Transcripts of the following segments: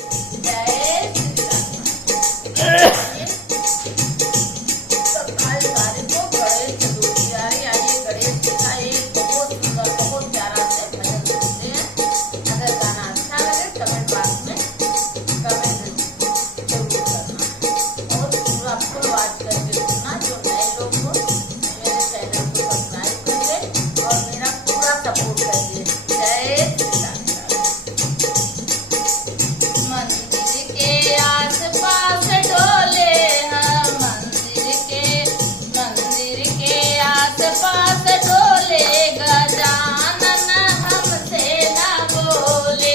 जय श्री राम। तो कल सारे को गणेश चतुर्थी आ रही। आइए गणेश जी का एक बहुत सुंदर बहुत प्यारा सा भजन सुनते हैं। अगर गाना अच्छा लगे कमेंट बॉक्स में कमेंट जरूर करना और पूरा फुल वॉच करके सुनना। जो नए लोग हो मेरे चैनल को सब्सक्राइब करिए और मेरा पूरा सपोर्ट करिए। जय श्री राम। मंदिर के आसपास डोले हैं, मंदिर के आसपास डोले गजानन हमसे न बोले।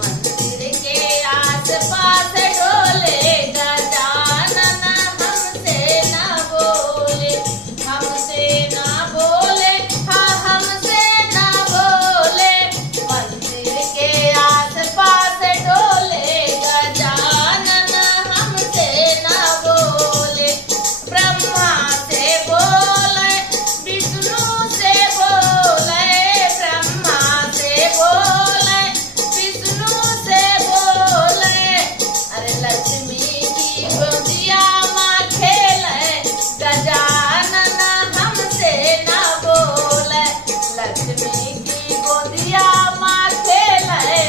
मंदिर के आसपास डोले गजानन हमसे न बोले। हमसे न बोले हाँ हमसे न बोले। मंदिर के आसपास डोले गजानन हमसे न बोले। ब्रह्मा से बोले विष्णु से बोले। ब्रह्मा से बोले विष्णु से बोले। अरे लक्ष्मी की गोदिया माँ खेले गजानन हमसे न बोले। लक्ष्मी की गोदिया माँ खेले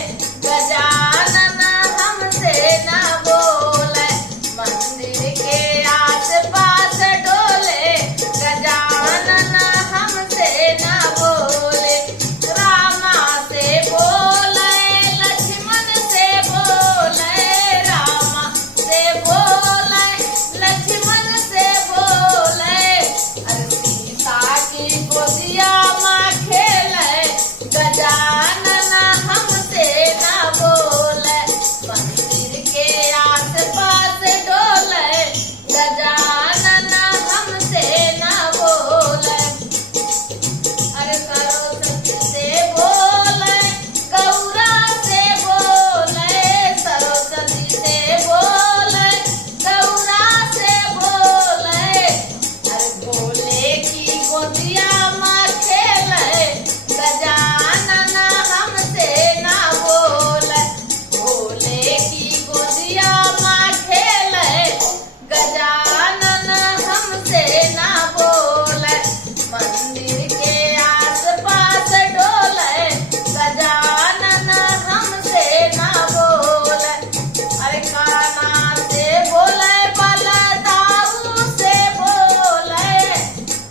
गजानन हमसे न बोले। मंदिर के आसपास डोले गजानन हमसे न बोले। रामा से बोले लक्ष्मण से बोले। रामा से बोले लक्ष्मण से बोले। अरे सीता की गोदिया माँ खेले गजानन हमसे न बोले। मंदिर के आसपास डोले गजानन हमसे न बोले। अरे सरस्वती से बोले गौरा से बोले। सरस्वती से बोले गौरा से बोले। अरे भोले की गोदिया माँ खेले गजानन हमसे न बोले। भोले की गोदिया माँ खेले गजानन हमसे न बोले। मंदिर के आसपास डोले गजानन हमसे न बोले। अरे कान्हा से बोले बलदाऊ से बोले।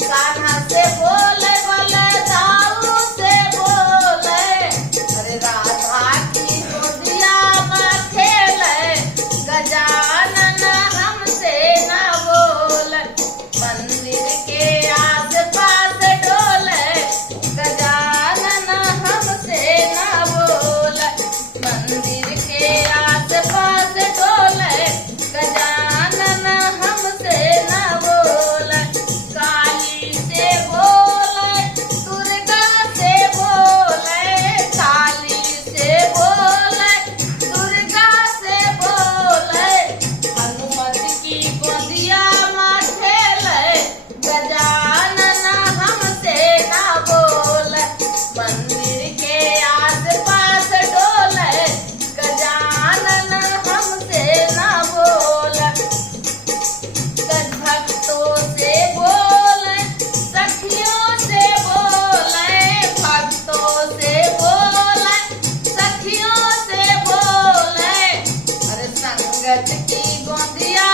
कान्हा से बोले बलदाऊ से बोले। अरे राधा की गोदिया माँ खेले गजानन हमसे न बोले। मंदिर के आसपास डोले गजानन हमसे न बोले। मंदिर के आसपास डोले गजानन हमसे न बोले। काली से बोले दुर्गा से बोले। काली से बोले दुर्गा से बोले। हनुमत की गोदिया माँ खेले गजानन हमसे न बोले। मंदिर के आसपास डोले गजानन हमसे न बोले। भक्तों से बोले सखियों से बोले। भक्तों से बोले सखियों से बोले। अरे संगत की गोदिया